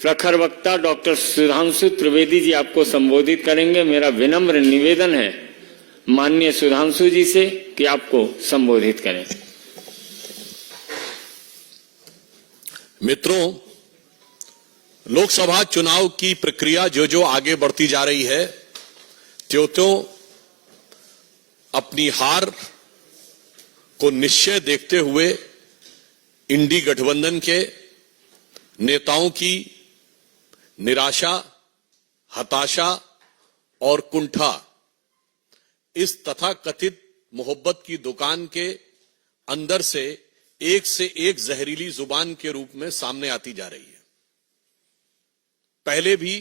प्रखर वक्ता डॉक्टर सुधांशु त्रिवेदी जी आपको संबोधित करेंगे। मेरा विनम्र निवेदन है माननीय सुधांशु जी से कि आपको संबोधित करें। मित्रों, लोकसभा चुनाव की प्रक्रिया जो आगे बढ़ती जा रही है, त्यों अपनी हार को निश्चय देखते हुए इंडी गठबंधन के नेताओं की निराशा, हताशा और कुंठा इस तथाकथित मोहब्बत की दुकान के अंदर से एक जहरीली जुबान के रूप में सामने आती जा रही है। पहले भी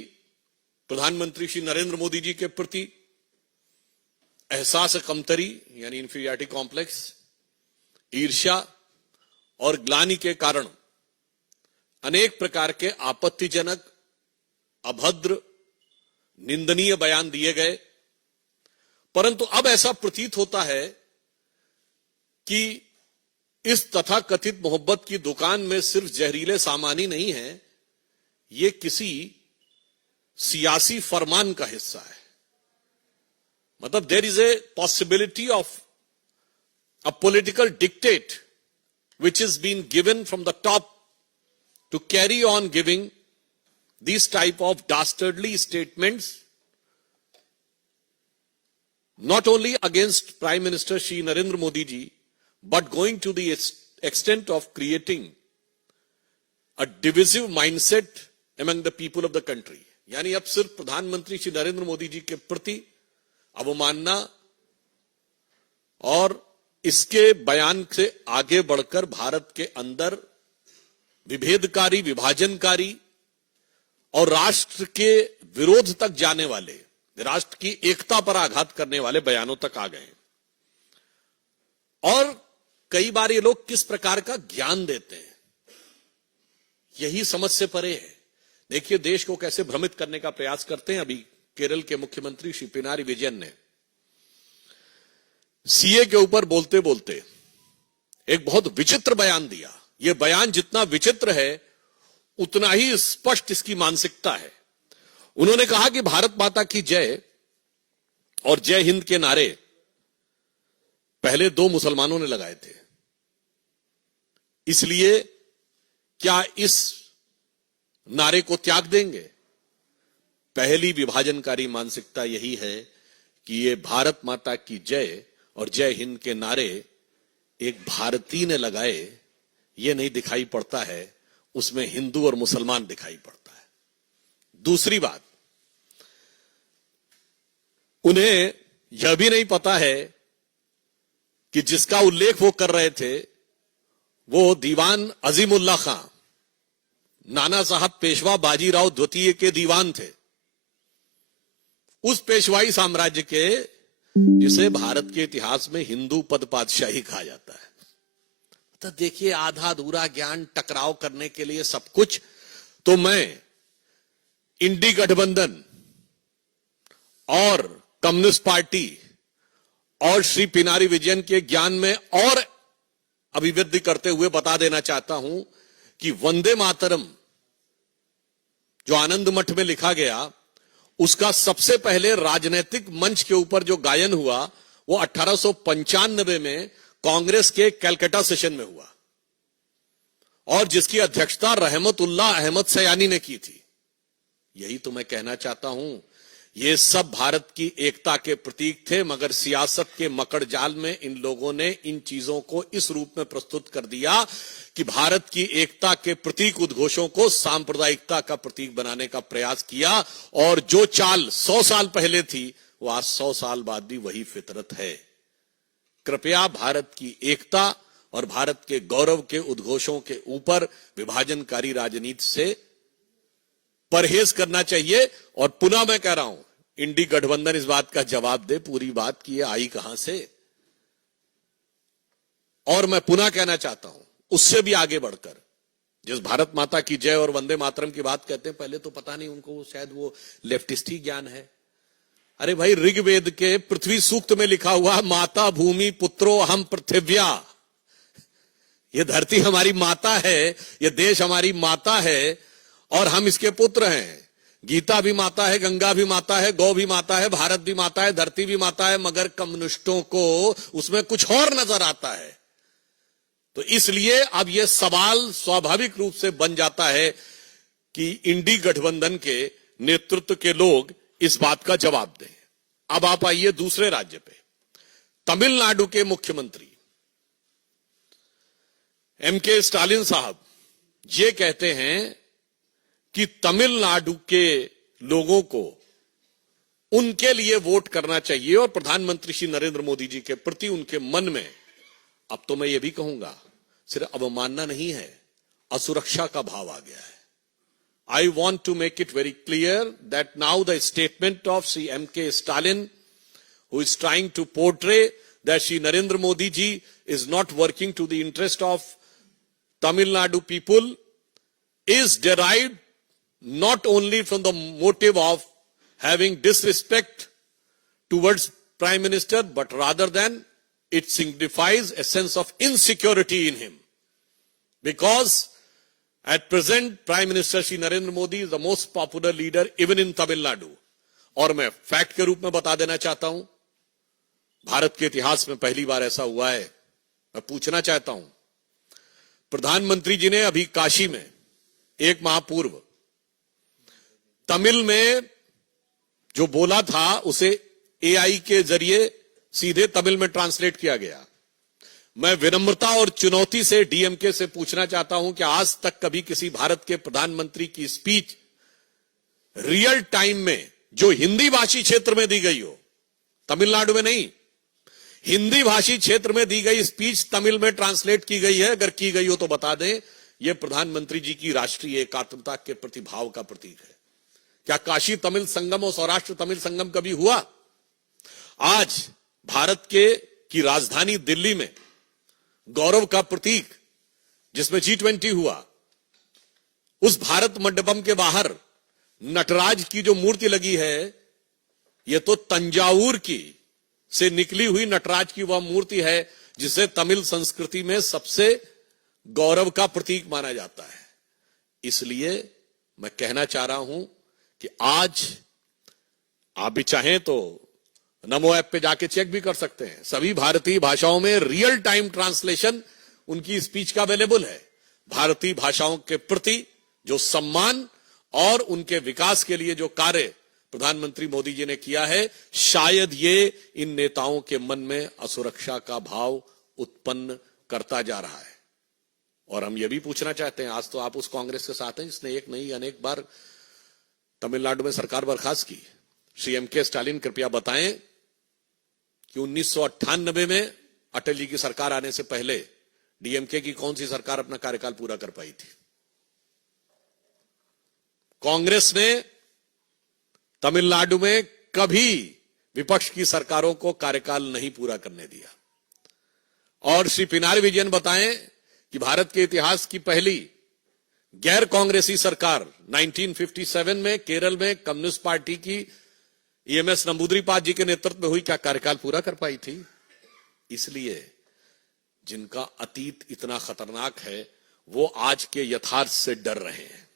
प्रधानमंत्री श्री नरेंद्र मोदी जी के प्रति एहसास कमतरी यानी इंफीरियरिटी कॉम्प्लेक्स, ईर्ष्या और ग्लानि के कारण अनेक प्रकार के आपत्तिजनक, अभद्र, निंदनीय बयान दिए गए। परंतु अब ऐसा प्रतीत होता है कि इस तथाकथित मोहब्बत की दुकान में सिर्फ जहरीले सामान ही नहीं है, ये किसी सियासी फरमान का हिस्सा है। मतलब there is a possibility of a political dictate which is being given from the top to carry on giving these type of dastardly statements, not only against Prime Minister Shri Narendra Modi ji, but going to the extent of creating a divisive mindset among the people of the country. यानी अब सिर्फ प्रधानमंत्री श्री नरेंद्र मोदी जी के प्रति अवमानना और इसके बयान से आगे बढ़कर भारत के अंदर विभेदकारी, विभाजनकारी और राष्ट्र के विरोध तक जाने वाले, राष्ट्र की एकता पर आघात करने वाले बयानों तक आ गए। और कई बार ये लोग किस प्रकार का ज्ञान देते हैं, यही समझ से परे है। देखिए देश को कैसे भ्रमित करने का प्रयास करते हैं। अभी केरल के मुख्यमंत्री श्री पिनारी विजयन ने सीए के ऊपर बोलते बोलते एक बहुत विचित्र बयान दिया। यह बयान जितना विचित्र है उतना ही स्पष्ट इसकी मानसिकता है। उन्होंने कहा कि भारत माता की जय और जय हिंद के नारे पहले 2 मुसलमानों ने लगाए थे, इसलिए क्या इस नारे को त्याग देंगे? पहली विभाजनकारी मानसिकता यही है कि ये भारत माता की जय और जय हिंद के नारे एक भारतीय ने लगाए, ये नहीं दिखाई पड़ता है, उसमें हिंदू और मुसलमान दिखाई पड़ता है। दूसरी बात, उन्हें यह भी नहीं पता है कि जिसका उल्लेख वो कर रहे थे वो दीवान अजीमुल्ला खां, नाना साहब पेशवा बाजीराव द्वितीय के दीवान थे, उस पेशवाई साम्राज्य के जिसे भारत के इतिहास में हिंदू पद पातशाही कहा जाता है। तो देखिए आधा अधूरा ज्ञान, टकराव करने के लिए सब कुछ। तो मैं इंडी गठबंधन और कम्युनिस्ट पार्टी और श्री पिनारी विजयन के ज्ञान में और अभिवृद्धि करते हुए बता देना चाहता हूं कि वंदे मातरम जो आनंद मठ में लिखा गया, उसका सबसे पहले राजनीतिक मंच के ऊपर जो गायन हुआ वो 1895 में कांग्रेस के कलकत्ता सेशन में हुआ और जिसकी अध्यक्षता रहमतुल्लाह अहमद सयानी ने की थी। यही तो मैं कहना चाहता हूं, ये सब भारत की एकता के प्रतीक थे, मगर सियासत के मकड़ जाल में इन लोगों ने इन चीजों को इस रूप में प्रस्तुत कर दिया कि भारत की एकता के प्रतीक उद्घोषों को सांप्रदायिकता का प्रतीक बनाने का प्रयास किया। और जो चाल 100 साल पहले थी वो आज 100 साल बाद भी वही फितरत है। कृपया भारत की एकता और भारत के गौरव के उद्घोषों के ऊपर विभाजनकारी राजनीति से परहेज करना चाहिए। और पुनः मैं कह रहा हूं, इंडी गठबंधन इस बात का जवाब दे पूरी बात की आई कहां से। और मैं पुनः कहना चाहता हूं, उससे भी आगे बढ़कर जिस भारत माता की जय और वंदे मातरम की बात कहते हैं, पहले तो पता नहीं उनको, शायद वो लेफ्टिस्ट ही ज्ञान है। अरे भाई, ऋग्वेद के पृथ्वी सूक्त में लिखा हुआ माता भूमि पुत्रो हम पृथिव्या, ये धरती हमारी माता है, ये देश हमारी माता है और हम इसके पुत्र हैं। गीता भी माता है, गंगा भी माता है, गौ भी माता है, भारत भी माता है, धरती भी माता है, मगर कम्युनिस्टों को उसमें कुछ और नजर आता है। तो इसलिए अब यह सवाल स्वाभाविक रूप से बन जाता है कि इंडी गठबंधन के नेतृत्व के लोग इस बात का जवाब दें। अब आप आइए दूसरे राज्य पे। तमिलनाडु के मुख्यमंत्री एमके स्टालिन साहब ये कहते हैं कि तमिलनाडु के लोगों को उनके लिए वोट करना चाहिए और प्रधानमंत्री श्री नरेंद्र मोदी जी के प्रति उनके मन में, अब तो मैं ये भी कहूंगा, सिर्फ अवमानना नहीं है, असुरक्षा का भाव आ गया है। I want to make it very clear that now the statement of Sri M.K. Stalin, who is trying to portray that Sri Narendra Modi ji is not working to the interest of Tamil Nadu people, is derived not only from the motive of having disrespect towards Prime Minister, but rather than it signifies a sense of insecurity in him. Because at present, Prime Minister Shri Narendra Modi is the most popular leader even in Tamil Nadu. और मैं fact के रूप में बता देना चाहता हूं, भारत के इतिहास में पहली बार ऐसा हुआ है। मैं पूछना चाहता हूं, प्रधानमंत्री जी ने अभी काशी में एक माह पूर्व तमिल में जो बोला था उसे एआई के जरिए सीधे तमिल में ट्रांसलेट किया गया। मैं विनम्रता और चुनौती से डीएमके से पूछना चाहता हूं कि आज तक कभी किसी भारत के प्रधानमंत्री की स्पीच रियल टाइम में जो हिंदी भाषी क्षेत्र में दी गई हो, तमिलनाडु में नहीं, हिंदी भाषी क्षेत्र में दी गई स्पीच तमिल में ट्रांसलेट की गई है? अगर की गई हो तो बता दें। यह प्रधानमंत्री जी की राष्ट्रीय एकात्मता के प्रति भाव का प्रतीक है। क्या काशी तमिल संगम और सौराष्ट्र तमिल संगम कभी हुआ? आज भारत की राजधानी दिल्ली में गौरव का प्रतीक जिसमें G20 हुआ, उस भारत मंडपम के बाहर नटराज की जो मूर्ति लगी है, यह तो तंजावुर की से निकली हुई नटराज की वह मूर्ति है जिसे तमिल संस्कृति में सबसे गौरव का प्रतीक माना जाता है। इसलिए मैं कहना चाह रहा हूं कि आज आप भी चाहें तो नमो ऐप पे जाके चेक भी कर सकते हैं, सभी भारतीय भाषाओं में रियल टाइम ट्रांसलेशन उनकी स्पीच का अवेलेबल है। भारतीय भाषाओं के प्रति जो सम्मान और उनके विकास के लिए जो कार्य प्रधानमंत्री मोदी जी ने किया है, शायद ये इन नेताओं के मन में असुरक्षा का भाव उत्पन्न करता जा रहा है। और हम ये भी पूछना चाहते हैं, आज तो आप उस कांग्रेस के साथ हैं जिसने एक नहीं अनेक बार तमिलनाडु में सरकार बर्खास्त की। श्री एमके स्टालिन कृपया बताएं कि 1998 में अटल जी की सरकार आने से पहले डीएमके की कौन सी सरकार अपना कार्यकाल पूरा कर पाई थी? कांग्रेस ने तमिलनाडु में कभी विपक्ष की सरकारों को कार्यकाल नहीं पूरा करने दिया। और श्री पिनारी विजयन बताएं कि भारत के इतिहास की पहली गैर कांग्रेसी सरकार 1957 में केरल में कम्युनिस्ट पार्टी की ईएमएस नंबूदरीपाद जी के नेतृत्व में हुई, क्या कार्यकाल पूरा कर पाई थी? इसलिए जिनका अतीत इतना खतरनाक है वो आज के यथार्थ से डर रहे हैं।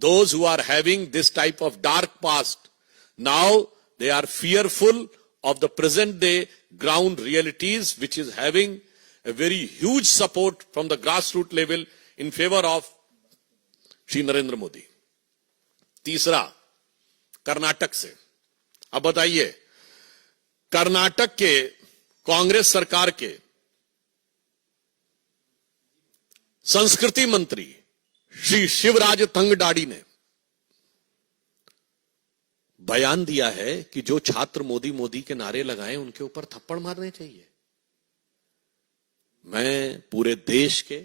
Those who are having this type of dark past, now they are fearful of the present day ground realities, which is having a very huge support from the grassroots level in favor of Shri Narendra Modi. तीसरा, कर्नाटक से। अब बताइए, कर्नाटक के कांग्रेस सरकार के संस्कृति मंत्री श्री शिवराज तंगडाडी ने बयान दिया है कि जो छात्र मोदी मोदी के नारे लगाएं उनके ऊपर थप्पड़ मारने चाहिए। मैं पूरे देश के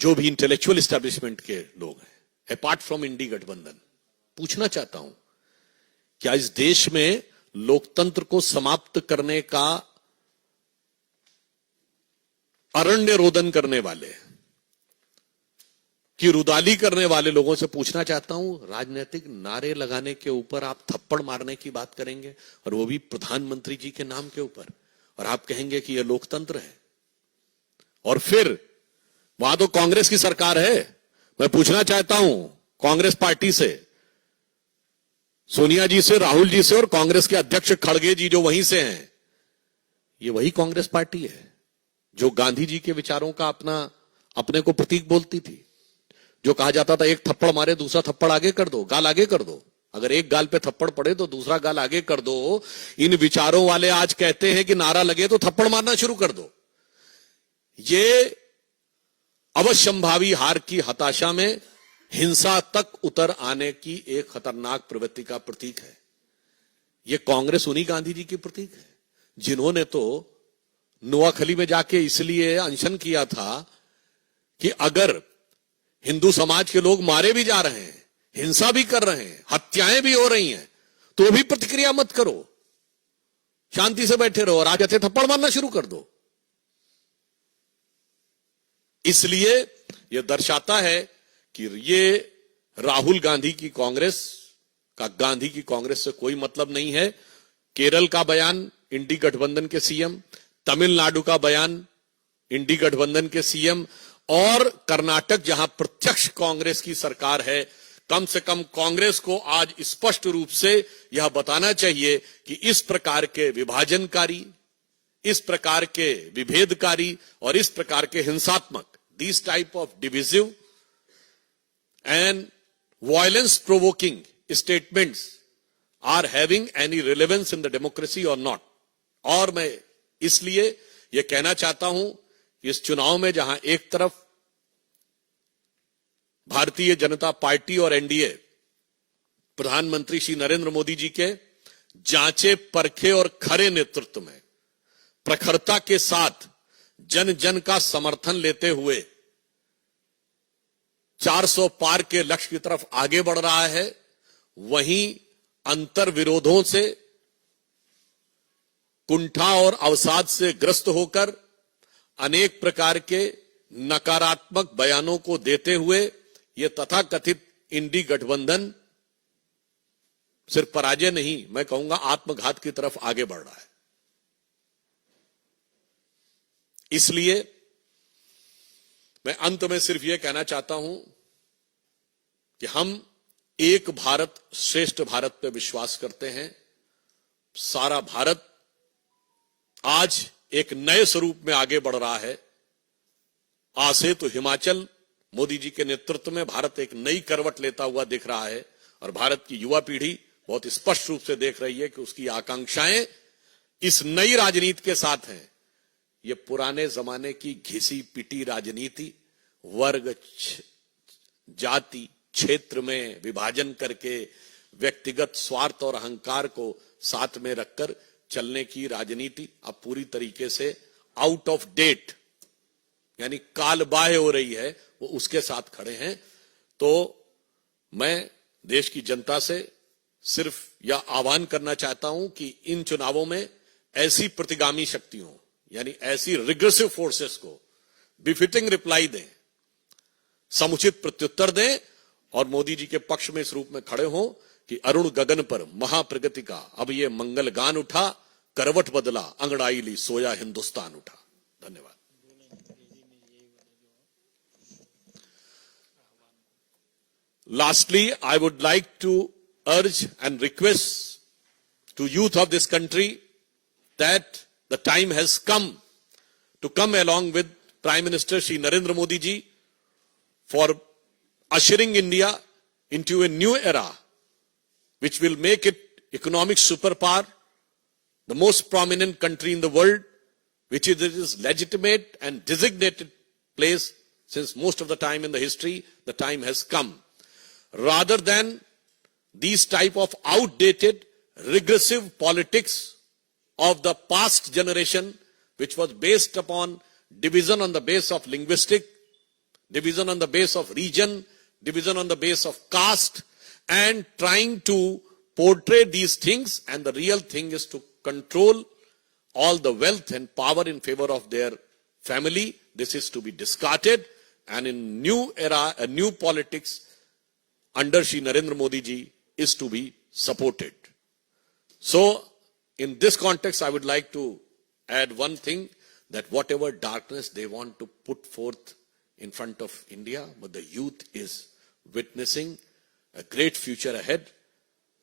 जो भी इंटेलेक्चुअल एस्टेब्लिशमेंट के लोग हैं, अपार्ट फ्रॉम इंडी गठबंधन, पूछना चाहता हूं, क्या इस देश में लोकतंत्र को समाप्त करने का अरण्य रोदन करने वाले, की रुदाली करने वाले लोगों से पूछना चाहता हूं, राजनीतिक नारे लगाने के ऊपर आप थप्पड़ मारने की बात करेंगे और वो भी प्रधानमंत्री जी के नाम के ऊपर, और आप कहेंगे कि यह लोकतंत्र है? और फिर वहां तो कांग्रेस की सरकार है, मैं पूछना चाहता हूं कांग्रेस पार्टी से, सोनिया जी से, राहुल जी से और कांग्रेस के अध्यक्ष खड़गे जी जो वहीं से हैं, ये वही कांग्रेस पार्टी है जो गांधी जी के विचारों का अपने को प्रतीक बोलती थी। जो कहा जाता था एक थप्पड़ मारे दूसरा थप्पड़ आगे कर दो, गाल आगे कर दो, अगर एक गाल पे थप्पड़ पड़े तो दूसरा गाल आगे कर दो। इन विचारों वाले आज कहते हैं कि नारा लगे तो थप्पड़ मारना शुरू कर दो। ये अवश्यंभावी हार की हताशा में हिंसा तक उतर आने की एक खतरनाक प्रवृत्ति का प्रतीक है। यह कांग्रेस उन्हीं गांधी जी की प्रतीक है जिन्होंने तो नोआखली में जाके इसलिए अनशन किया था कि अगर हिंदू समाज के लोग मारे भी जा रहे हैं, हिंसा भी कर रहे हैं, हत्याएं भी हो रही हैं, तो भी प्रतिक्रिया मत करो, शांति से बैठे रहो और आज कहते थप्पड़ मारना शुरू कर दो। इसलिए यह दर्शाता है कि ये राहुल गांधी की कांग्रेस का गांधी की कांग्रेस से कोई मतलब नहीं है। केरल का बयान इंडी गठबंधन के सीएम, तमिलनाडु का बयान इंडी गठबंधन के सीएम और कर्नाटक जहां प्रत्यक्ष कांग्रेस की सरकार है, कम से कम कांग्रेस को आज स्पष्ट रूप से यह बताना चाहिए कि इस प्रकार के विभाजनकारी, इस प्रकार के विभेदकारी और इस प्रकार के हिंसात्मक, this type of divisive and violence provoking statements are having any relevance in the democracy और नॉट। और मैं इसलिए यह कहना चाहता हूं कि इस चुनाव में जहां एक तरफ भारतीय जनता पार्टी और एनडीए प्रधानमंत्री श्री नरेंद्र मोदी जी के जांचे परखे और खरे नेतृत्व में प्रखरता के साथ जन जन का समर्थन लेते हुए 400 पार के लक्ष्य की तरफ आगे बढ़ रहा है, वहीं अंतर विरोधों से, कुंठा और अवसाद से ग्रस्त होकर अनेक प्रकार के नकारात्मक बयानों को देते हुए यह तथाकथित इंडी गठबंधन सिर्फ पराजय नहीं, मैं कहूंगा आत्मघात की तरफ आगे बढ़ रहा है। इसलिए मैं अंत में सिर्फ यह कहना चाहता हूं कि हम एक भारत श्रेष्ठ भारत पर विश्वास करते हैं। सारा भारत आज एक नए स्वरूप में आगे बढ़ रहा है। आज से तो हिमाचल मोदी जी के नेतृत्व में भारत एक नई करवट लेता हुआ दिख रहा है और भारत की युवा पीढ़ी बहुत स्पष्ट रूप से देख रही है कि उसकी आकांक्षाएं इस नई राजनीति के साथ हैं। ये पुराने जमाने की घिसी पिटी राजनीति, वर्ग, जाति, क्षेत्र में विभाजन करके व्यक्तिगत स्वार्थ और अहंकार को साथ में रखकर चलने की राजनीति अब पूरी तरीके से आउट ऑफ डेट, यानी कालबाह्य हो रही है, वो उसके साथ खड़े हैं। तो मैं देश की जनता से सिर्फ यह आह्वान करना चाहता हूं कि इन चुनावों में ऐसी प्रतिगामी शक्तियों, यानी ऐसी रिग्रेसिव फोर्सेस को बिफिटिंग रिप्लाई दें, समुचित प्रत्युत्तर दें और मोदी जी के पक्ष में इस रूप में खड़े हों कि अरुण गगन पर महाप्रगति का अब ये मंगल गान उठा, करवट बदला अंगड़ाई ली, सोया हिंदुस्तान उठा। धन्यवाद। Lastly, I would like to urge and request to youth of this country that the time has come to come along with Prime Minister Shri Narendra Modi ji for ushering India into a new era which will make it economic superpower, the most prominent country in the world, which is its legitimate and designated place since most of the time in the history. The time has come. Rather than these type of outdated, regressive politics of the past generation, which was based upon division on the base of linguistic, division on the base of region, division on the base of caste, and trying to portray these things, and the real thing is to control all the wealth and power in favor of their family. This is to be discarded, and in new era, a new politics under Shri Narendra Modi ji is to be supported. So, in this context, I would like to add one thing, that whatever darkness they want to put forth in front of India, but the youth is witnessing a great future ahead.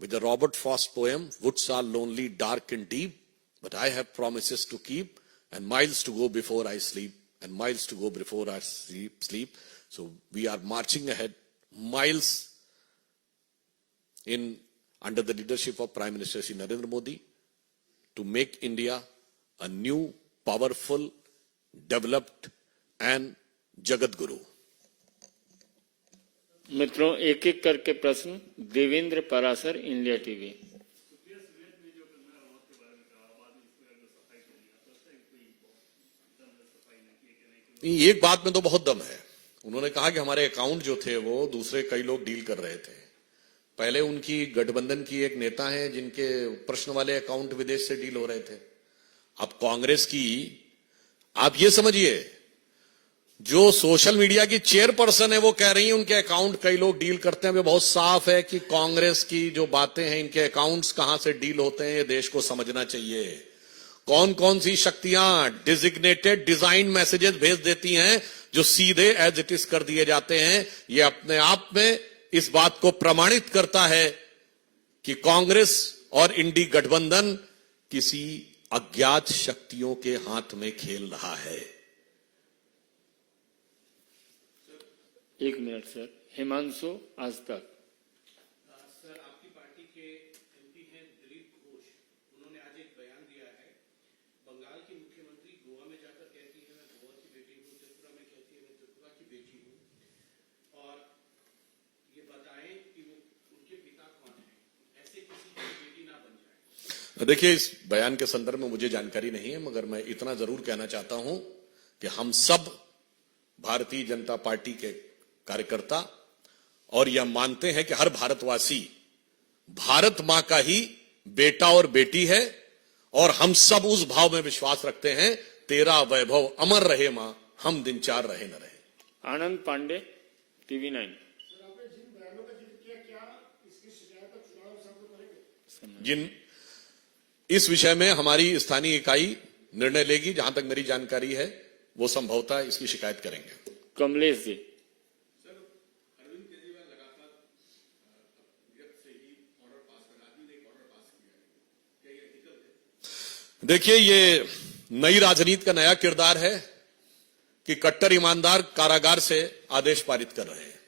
With the Robert Frost poem, woods are lonely, dark and deep, but I have promises to keep, and miles to go before I sleep, and miles to go before I sleep. So we are marching ahead, miles under the leadership of Prime Minister Shri Narendra Modi, to make India a new, powerful, developed and Jagat Guru. मित्रों, एक एक करके प्रश्न। Devendra Parashar, India TV. एक बात में तो बहुत दम है। उन्होंने कहा कि हमारे अकाउंट जो थे वो दूसरे कई लोग डील कर रहे थे। पहले उनकी गठबंधन की एक नेता है जिनके प्रश्न वाले अकाउंट विदेश से डील हो रहे थे। अब कांग्रेस की, आप ये समझिए, जो सोशल मीडिया की चेयरपर्सन है वो कह रही है उनके अकाउंट कई लोग डील करते हैं। बहुत साफ है कि कांग्रेस की जो बातें हैं, इनके अकाउंट्स कहां से डील होते हैं, ये देश को समझना चाहिए। कौन कौन सी शक्तियां डिजिग्नेटेड डिजाइन मैसेजेस भेज देती हैं जो सीधे एज इट इज कर दिए जाते हैं। ये अपने आप में इस बात को प्रमाणित करता है कि कांग्रेस और इंडी गठबंधन किसी अज्ञात शक्तियों के हाथ में खेल रहा है। एक मिनट सर। हिमांशु, आज तक। सर, आपकी पार्टी के एमपी हैं दिलीप घोष, उन्होंने आज एक बयान दिया है। बंगाल की मुख्यमंत्री गोवा में जाकर कहती है मैं गोवा की बेटी हूँ, त्रिपुरा में कहती है मैं त्रिपुरा की बेटी हूँ, और ये बताएं कि वो उनके पिता कौन है, ऐसे किसी की बेटी ना बन जाए। देखिए, इस बयान के संदर्भ में मुझे जानकारी नहीं है, मगर मैं इतना जरूर कहना चाहता हूं कि हम सब भारतीय जनता पार्टी के कार्यकर्ता और यह मानते हैं कि हर भारतवासी भारत मां का ही बेटा और बेटी है, और हम सब उस भाव में विश्वास रखते हैं, तेरा वैभव अमर रहे मां, हम दिन चार रहे न रहे। आनंद पांडे, टीवी 9। जिन इस विषय में हमारी स्थानीय इकाई निर्णय लेगी। जहां तक मेरी जानकारी है वो संभवतः इसकी शिकायत करेंगे। कमलेश जी। देखिए, ये नई राजनीति का नया किरदार है कि कट्टर ईमानदार कारागार से आदेश पारित कर रहे हैं।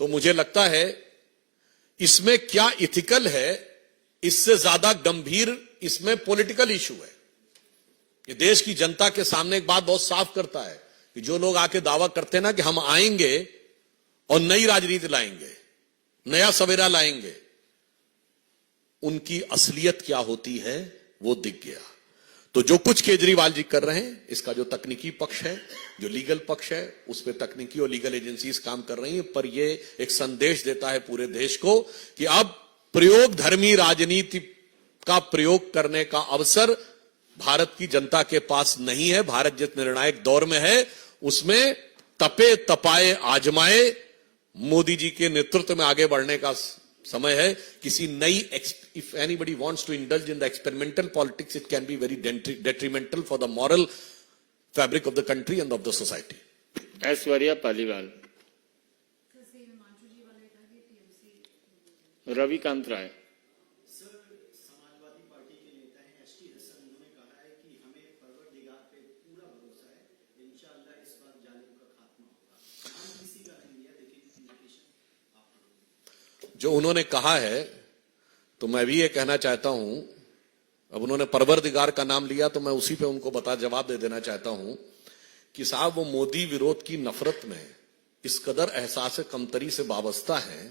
तो मुझे लगता है इसमें क्या इथिकल है, इससे ज्यादा गंभीर इसमें पॉलिटिकल इशू है। ये देश की जनता के सामने एक बात बहुत साफ करता है कि जो लोग आके दावा करते हैं ना कि हम आएंगे और नई राजनीति लाएंगे, नया सवेरा लाएंगे, उनकी असलियत क्या होती है वो दिख गया। तो जो कुछ केजरीवाल जी कर रहे हैं, इसका जो तकनीकी पक्ष है, जो लीगल पक्ष है, उस पर तकनीकी और लीगल एजेंसीज काम कर रही हैं, पर ये एक संदेश देता है पूरे देश को कि अब प्रयोग धर्मी राजनीति का प्रयोग करने का अवसर भारत की जनता के पास नहीं है। भारत जिस निर्णायक दौर में है उसमें तपे तपाए आजमाए मोदी जी के नेतृत्व में आगे बढ़ने का समय है। किसी नई, if anybody wants to indulge in the experimental politics, it can be very detrimental for the moral fabric of the country and of the society. Aishwarya Paliwal. Ravikant Rai. Sir, Samajwadi Party के नेता हैं एसटी हसन, उन्होंने कहा है कि हमें परवरदिगार पे पूरा भरोसा है, इंशाअल्लाह इस बार जालिम का खात्मा होगा। नाम किसी का नहीं लिया, लेकिन इंडिकेशन आप जो उन्होंने कहा है, तो मैं भी ये कहना चाहता हूं, अब उन्होंने परवरदिगार का नाम लिया तो मैं उसी पे उनको जवाब दे देना चाहता हूं कि साहब वो मोदी विरोध की नफरत में इस कदर एहसास कमतरी से वाबस्ता है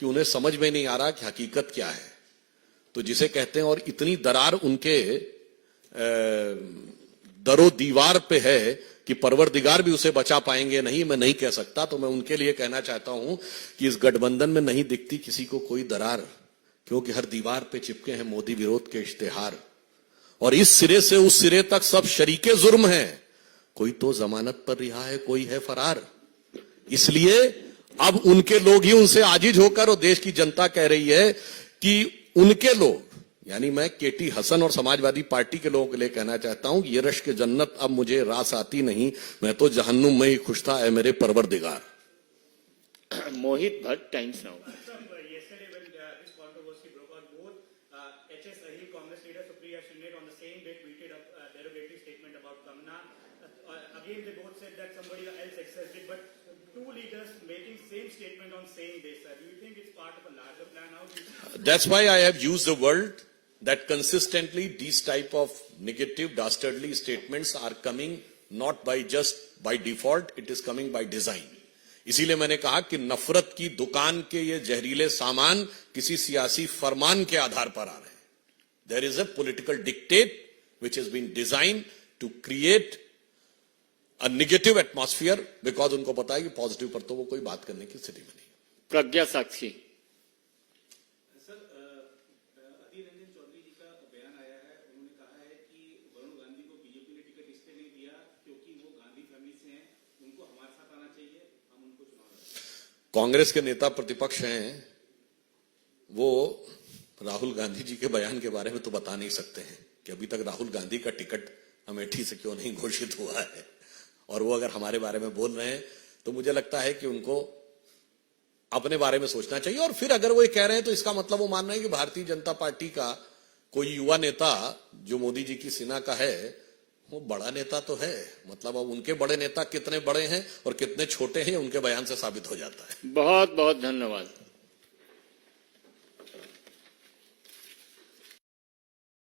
कि उन्हें समझ में नहीं आ रहा कि हकीकत क्या है। तो जिसे कहते हैं, और इतनी दरार उनके दरो दीवार पे है कि परवरदिगार भी उसे बचा पाएंगे नहीं, मैं नहीं कह सकता। तो मैं उनके लिए कहना चाहता हूं कि इस गठबंधन में नहीं दिखती किसी को कोई दरार, क्योंकि हर दीवार पे चिपके हैं मोदी विरोध के इश्तेहार, और इस सिरे से उस सिरे तक सब शरीके जुर्म हैं। कोई तो जमानत पर रिहा है, कोई है फरार। इसलिए अब उनके लोग ही उनसे आजिज होकर, और देश की जनता कह रही है कि उनके लोग यानी मैं केटी हसन और समाजवादी पार्टी के लोगों के लिए कहना चाहता हूं कि ये रश्क जन्नत अब मुझे रास आती नहीं, मैं तो जहन्नुम में ही खुश था, ऐ मेरे परवरदिगार। Mohit Bhatt, Times Now. Yesterday, when this controversy broke out, both HS Ahil, Congress leader Supriya Shinde, on the same day tweeted a derogatory statement about Kamna. Again, they both said that somebody else accessed it, but two leaders making same statement on same day, sir. Do you think it's part of a larger plan? How do you see? That's why I have used the word that consistently these type of negative, dastardly statements are coming not by just by default, it is coming by design. इसीलिए मैंने कहा कि नफरत की दुकान के ये जहरीले सामान किसी सियासी फरमान के आधार पर आ रहे हैं। There is a political dictate which has been designed to create a negative atmosphere because उनको पता है कि पॉजिटिव पर तो वो कोई बात करने की स्थिति में नहीं। प्रज्ञा साक्षी। सर, अधीर रंजन चौधरी जी का बयान आया है, उन्होंने कहा है कि वरुण गांधी को बीजेपी ने टिकट इसलिए नहीं दिया क्योंकि वो गांधी फैमिली से हैं, उनको हमारे साथ आना चाहिए, हम उनको चुनाव लड़ेंगे। कांग्रेस के नेता प्रतिपक्ष हैं, वो राहुल गांधी जी के बयान के बारे में तो बता नहीं सकते हैं कि अभी तक राहुल गांधी का टिकट अमेठी से क्यों नहीं घोषित हुआ है, और वो अगर हमारे बारे में बोल रहे हैं तो मुझे लगता है कि उनको अपने बारे में सोचना चाहिए। और फिर अगर वो ये कह रहे हैं तो इसका मतलब वो मान रहे हैं कि भारतीय जनता पार्टी का कोई युवा नेता जो मोदी जी की सेना का है वो बड़ा नेता तो है, मतलब अब उनके बड़े नेता कितने बड़े हैं और कितने छोटे हैं उनके बयान से साबित हो जाता है। बहुत बहुत धन्यवाद।